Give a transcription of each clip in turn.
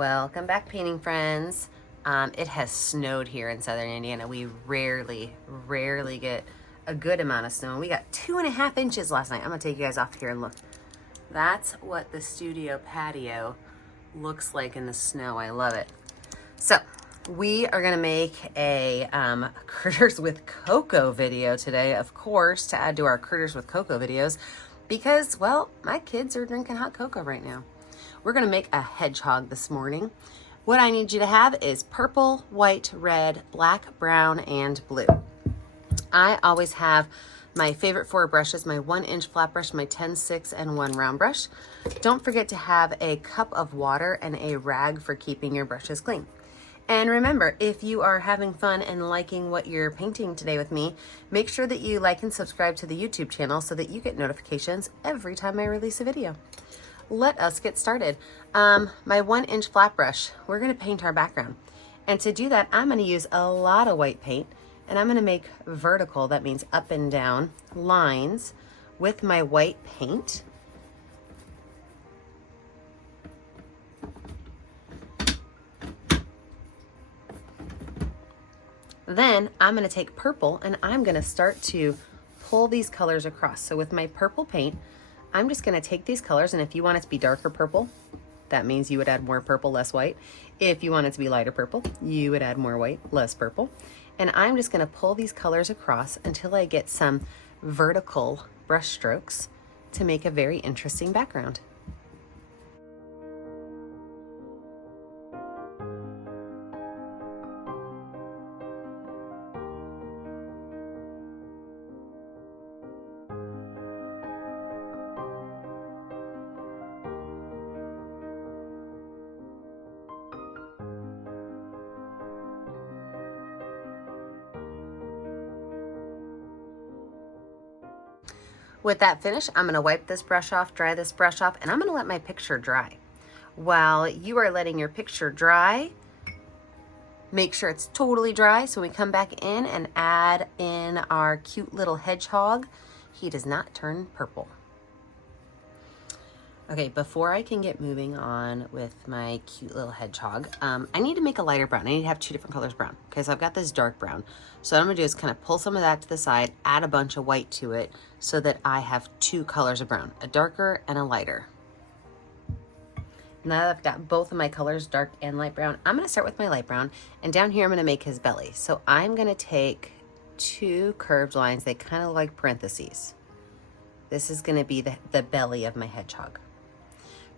Welcome back, painting friends. It has snowed here in southern Indiana. We rarely get a good amount of snow. We got 2.5 inches last night. I'm gonna take you guys off here and look. That's what the studio patio looks like in the snow. I love it. So we are gonna make a Critters with Cocoa video today, of course, to add to our Critters with Cocoa videos because, well, my kids are drinking hot cocoa right now. We're gonna make a hedgehog this morning. What I need you to have is purple, white, red, black, brown, and blue. I always have my favorite 4 brushes, my 1-inch flat brush, my 10-6, and 1 round brush. Don't forget to have a cup of water and a rag for keeping your brushes clean. And remember, if you are having fun and liking what you're painting today with me, make sure that you like and subscribe to the YouTube channel so that you get notifications every time I release a video. Let us get started. My 1-inch flat brush, we're gonna paint our background. And to do that, I'm gonna use a lot of white paint, and I'm gonna make vertical, that means up and down, lines with my white paint. Then I'm gonna take purple and I'm gonna start to pull these colors across. So with my purple paint, I'm just gonna take these colors, and if you want it to be darker purple, that means you would add more purple, less white. If you want it to be lighter purple, you would add more white, less purple. And I'm just gonna pull these colors across until I get some vertical brush strokes to make a very interesting background. With that finished, I'm gonna wipe this brush off, dry this brush off, and I'm gonna let my picture dry. While you are letting your picture dry, make sure it's totally dry so we come back in and add in our cute little hedgehog. He does not turn purple. Okay, before I can get moving on with my cute little hedgehog, I need to make a lighter brown. I need to have 2 different colors brown. Okay, so I've got this dark brown. So what I'm gonna do is kind of pull some of that to the side, add a bunch of white to it so that I have 2 colors of brown, a darker and a lighter. Now that I've got both of my colors, dark and light brown, I'm gonna start with my light brown, and down here I'm gonna make his belly. So I'm gonna take 2 curved lines, they kind of like parentheses. This is gonna be the belly of my hedgehog.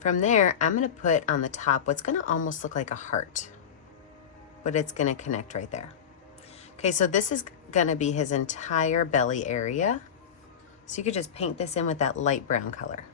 From there, I'm gonna put on the top what's gonna almost look like a heart, but it's gonna connect right there. Okay, so this is gonna be his entire belly area. So you could just paint this in with that light brown color.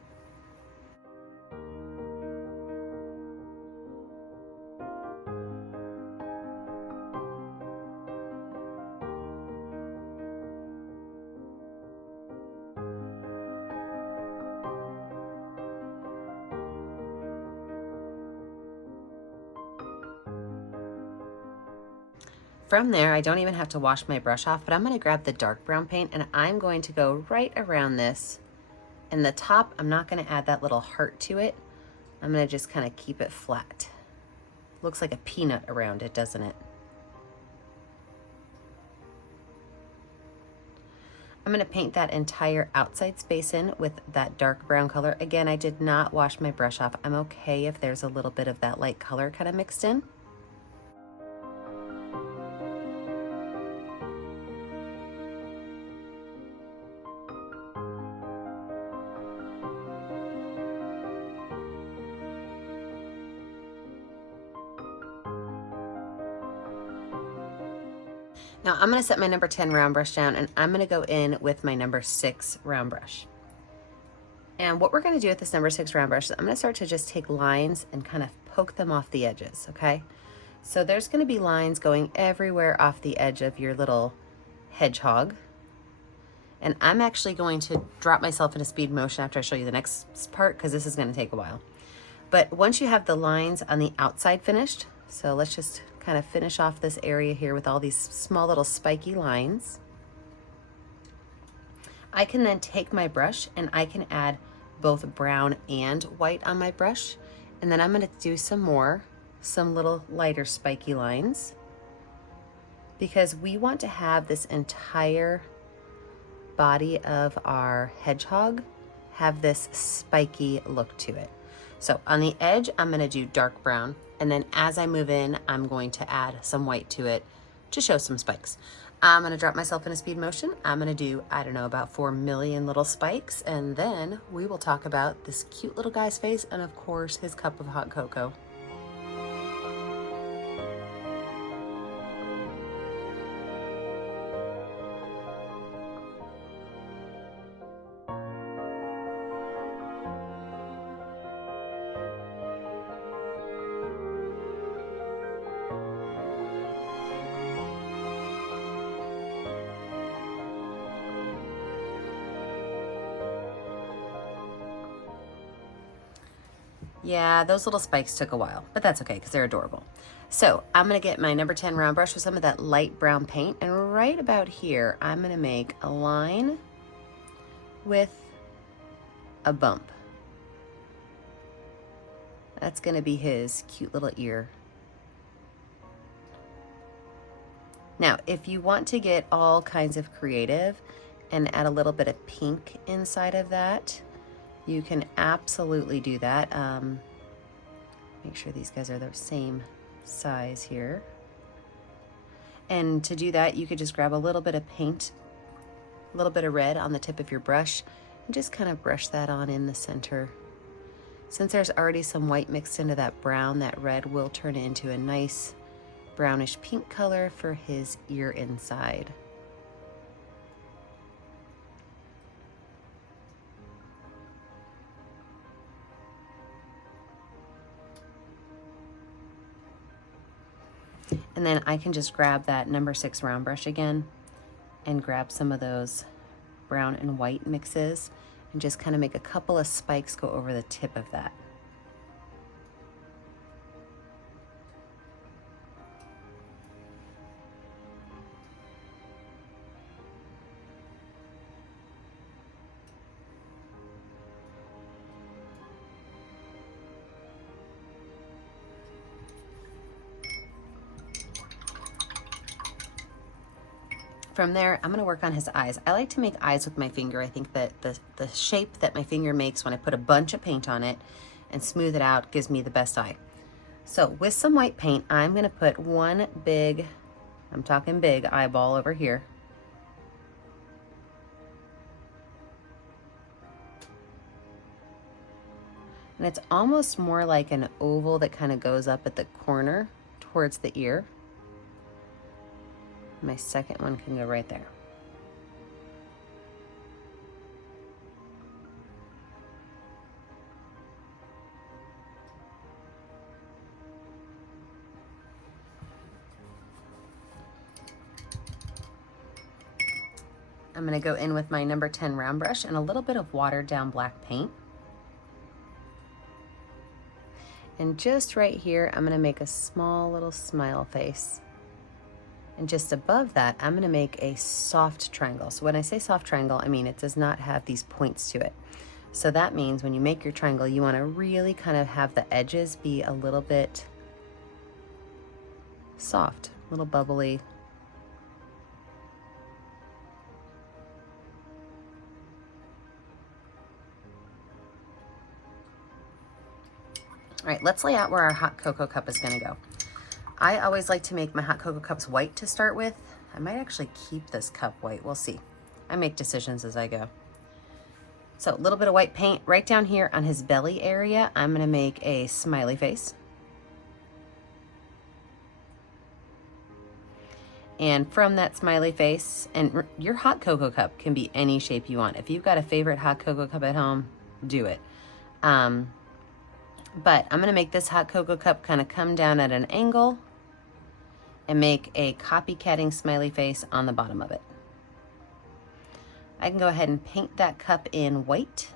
From there, I don't even have to wash my brush off, but I'm gonna grab the dark brown paint and I'm going to go right around this. In the top, I'm not gonna add that little heart to it. I'm gonna just kind of keep it flat. Looks like a peanut around it, doesn't it? I'm gonna paint that entire outside space in with that dark brown color. Again, I did not wash my brush off. I'm okay if there's a little bit of that light color kind of mixed in. Now I'm gonna set my number 10 round brush down, and I'm gonna go in with my number 6 round brush. And what we're gonna do with this number 6 round brush is I'm gonna start to just take lines and kind of poke them off the edges, okay? So there's gonna be lines going everywhere off the edge of your little hedgehog. And I'm actually going to drop myself in a speed motion after I show you the next part, because this is gonna take a while. But once you have the lines on the outside finished, so let's just kind of finish off this area here with all these small little spiky lines. I can then take my brush and I can add both brown and white on my brush, and then I'm going to do some more some little lighter spiky lines because we want to have this entire body of our hedgehog have this spiky look to it. So on the edge, I'm gonna do dark brown, and then as I move in, I'm going to add some white to it to show some spikes. I'm gonna drop myself in a speed motion. I'm gonna do, I don't know, about 4 million little spikes, and then we will talk about this cute little guy's face and of course his cup of hot cocoa. Yeah, those little spikes took a while, but that's okay because they're adorable. So I'm gonna get my number 10 round brush with some of that light brown paint, and right about here, I'm gonna make a line with a bump. That's gonna be his cute little ear. Now, if you want to get all kinds of creative and add a little bit of pink inside of that, you can absolutely do that. Make sure these guys are the same size here. And to do that, you could just grab a little bit of paint, a little bit of red on the tip of your brush, and just kind of brush that on in the center. Since there's already some white mixed into that brown, that red will turn it into a nice brownish pink color for his ear inside. And then I can just grab that number 6 round brush again and grab some of those brown and white mixes and just kind of make a couple of spikes go over the tip of that. From there, I'm gonna work on his eyes. I like to make eyes with my finger. I think that the shape that my finger makes when I put a bunch of paint on it and smooth it out gives me the best eye. So with some white paint, I'm gonna put one big, I'm talking big, eyeball over here. And it's almost more like an oval that kind of goes up at the corner towards the ear. My second one can go right there. I'm gonna go in with my number 10 round brush and a little bit of watered down black paint. And just right here, I'm gonna make a small little smile face. And just above that, I'm gonna make a soft triangle. So when I say soft triangle, I mean it does not have these points to it. So that means when you make your triangle, you wanna really kind of have the edges be a little bit soft, a little bubbly. All right, let's lay out where our hot cocoa cup is gonna go. I always like to make my hot cocoa cups white to start with. I might actually keep this cup white, we'll see. I make decisions as I go. So a little bit of white paint right down here on his belly area. I'm gonna make a smiley face. And from that smiley face, and your hot cocoa cup can be any shape you want. If you've got a favorite hot cocoa cup at home, do it. But I'm gonna make this hot cocoa cup kind of come down at an angle and make a copycatting smiley face on the bottom of it. I can go ahead and paint that cup in white.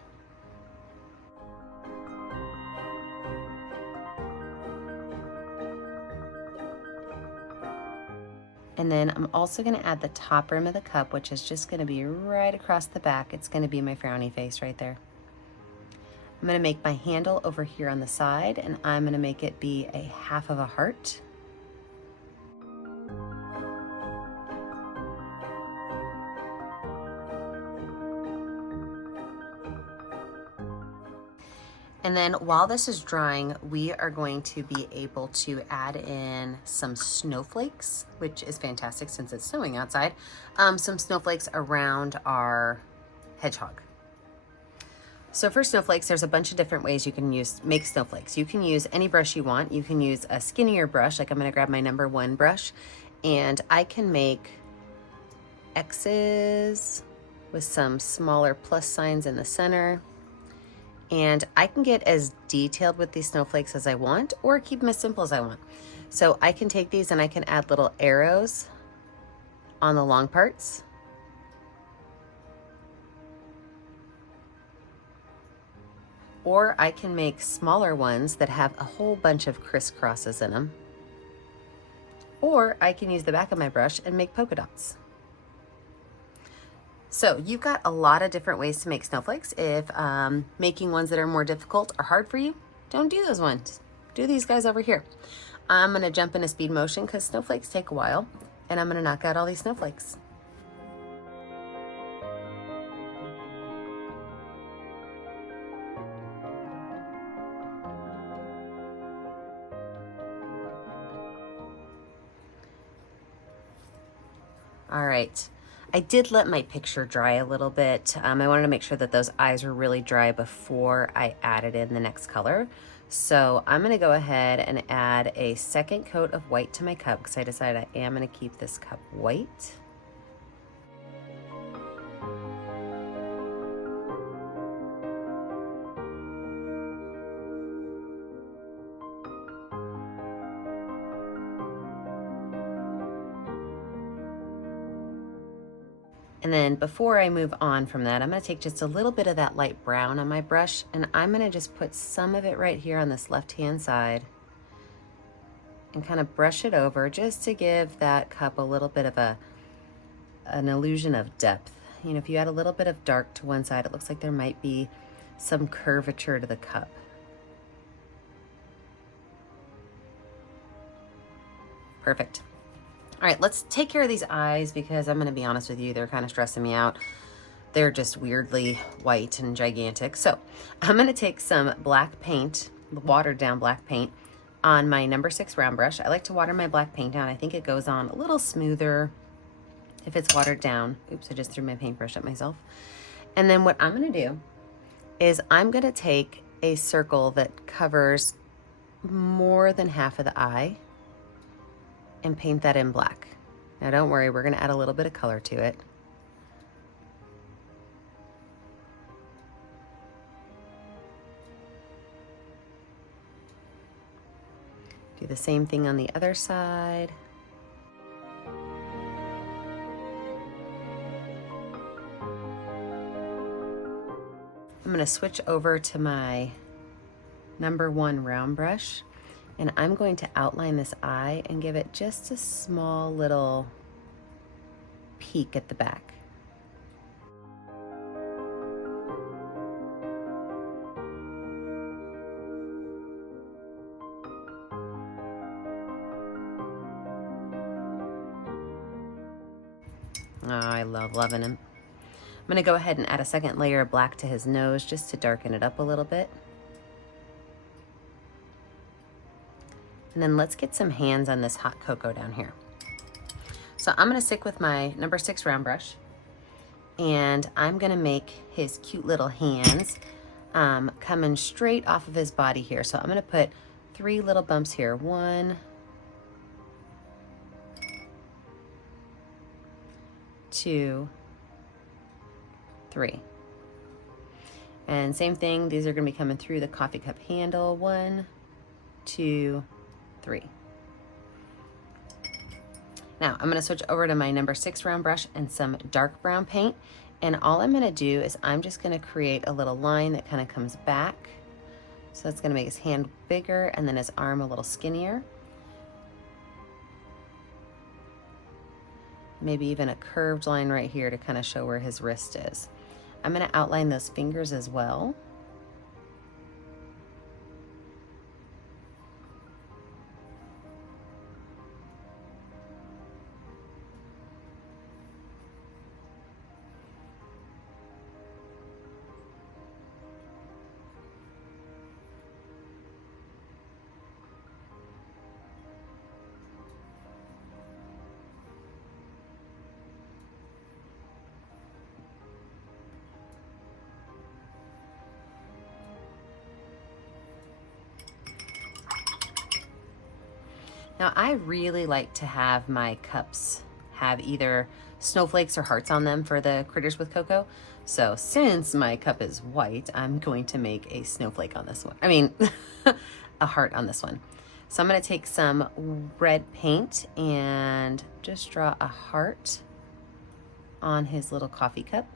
And then I'm also gonna add the top rim of the cup, which is just gonna be right across the back. It's gonna be my frowny face right there. I'm gonna make my handle over here on the side, and I'm gonna make it be a half of a heart. And then while this is drying, we are going to be able to add in some snowflakes, which is fantastic since it's snowing outside. Some snowflakes around our hedgehog. So for snowflakes, there's a bunch of different ways you can make snowflakes. You can use any brush you want. You can use a skinnier brush, like I'm gonna grab my number 1 brush, and I can make X's with some smaller plus signs in the center. And I can get as detailed with these snowflakes as I want, or keep them as simple as I want. So I can take these and I can add little arrows on the long parts. Or I can make smaller ones that have a whole bunch of crisscrosses in them. Or I can use the back of my brush and make polka dots. So you've got a lot of different ways to make snowflakes. If making ones that are more difficult or hard for you, don't do those ones. Do these guys over here. I'm gonna jump into speed motion because snowflakes take a while, and I'm gonna knock out all these snowflakes. All right. I did let my picture dry a little bit. I wanted to make sure that those eyes were really dry before I added in the next color. So I'm gonna go ahead and add a second coat of white to my cup because I decided I am gonna keep this cup white. And then before I move on from that, I'm gonna take just a little bit of that light brown on my brush, and I'm gonna just put some of it right here on this left-hand side and kind of brush it over just to give that cup a little bit of an illusion of depth. You know, if you add a little bit of dark to one side, it looks like there might be some curvature to the cup. Perfect. All right, let's take care of these eyes because I'm gonna be honest with you, they're kind of stressing me out. They're just weirdly white and gigantic. So I'm gonna take some black paint, watered down black paint, on my number 6 round brush. I like to water my black paint down. I think it goes on a little smoother if it's watered down. Oops, I just threw my paintbrush at myself. And then what I'm gonna do is I'm gonna take a circle that covers more than half of the eye and paint that in black. Now don't worry, we're gonna add a little bit of color to it. Do the same thing on the other side. I'm gonna switch over to my number 1 round brush, and I'm going to outline this eye and give it just a small little peek at the back. Oh, I love loving him. I'm gonna go ahead and add a second layer of black to his nose just to darken it up a little bit. And then let's get some hands on this hot cocoa down here. So I'm gonna stick with my number 6 round brush, and I'm gonna make his cute little hands coming straight off of his body here. So I'm gonna put 3 little bumps here. 1, 2, 3. And same thing, these are gonna be coming through the coffee cup handle. 1, 2, 3. Now I'm gonna switch over to my number 6 round brush and some dark brown paint. And all I'm gonna do is I'm just gonna create a little line that kind of comes back. So that's gonna make his hand bigger and then his arm a little skinnier. Maybe even a curved line right here to kind of show where his wrist is. I'm gonna outline those fingers as well. Now I really like to have my cups have either snowflakes or hearts on them for the critters with cocoa. So since my cup is white, I'm going to make a snowflake on this one. I mean, a heart on this one. So I'm going to take some red paint and just draw a heart on his little coffee cup.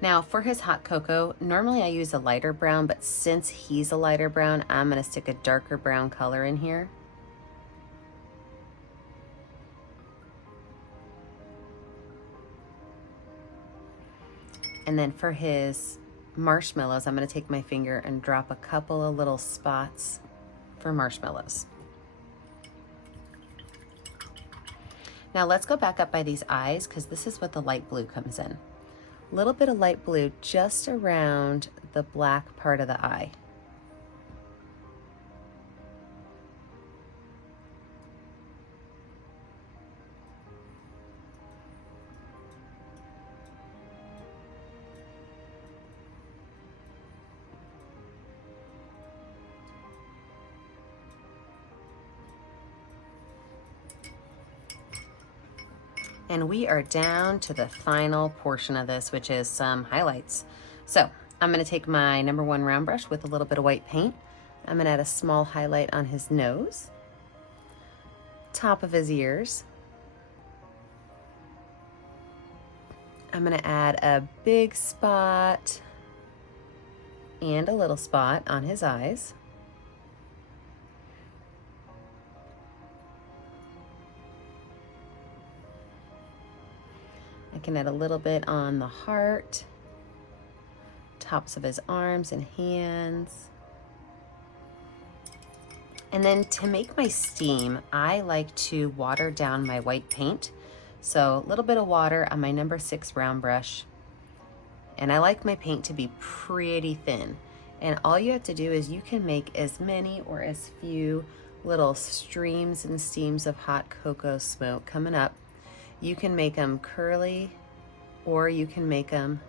Now for his hot cocoa, normally I use a lighter brown, but since he's a lighter brown, I'm gonna stick a darker brown color in here. And then for his marshmallows, I'm gonna take my finger and drop a couple of little spots for marshmallows. Now let's go back up by these eyes because this is what the light blue comes in. A little bit of light blue just around the black part of the eye. And we are down to the final portion of this, which is some highlights. So I'm gonna take my #1 round brush with a little bit of white paint. I'm gonna add a small highlight on his nose, top of his ears. I'm gonna add a big spot and a little spot on his eyes. I can add a little bit on the heart, tops of his arms and hands. And then to make my steam, I like to water down my white paint. So a little bit of water on my #6 round brush. And I like my paint to be pretty thin. And all you have to do is you can make as many or as few little streams and steams of hot cocoa smoke coming up. You can make them curly or you can make them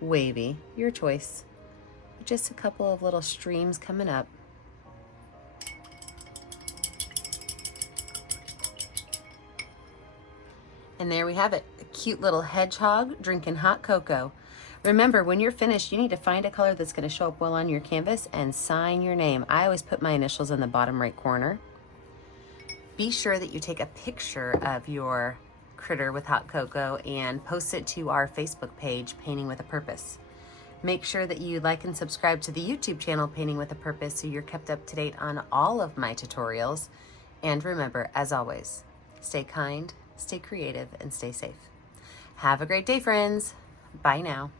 wavy, your choice. Just a couple of little streams coming up. And there we have it, a cute little hedgehog drinking hot cocoa. Remember, when you're finished, you need to find a color that's going to show up well on your canvas and sign your name. I always put my initials in the bottom right corner. Be sure that you take a picture of your critter with hot cocoa and post it to our Facebook page, Painting with a Purpose. Make sure that you like and subscribe to the YouTube channel, Painting with a Purpose, so you're kept up to date on all of my tutorials. And remember, as always, stay kind, stay creative, and stay safe. Have a great day, friends. Bye now.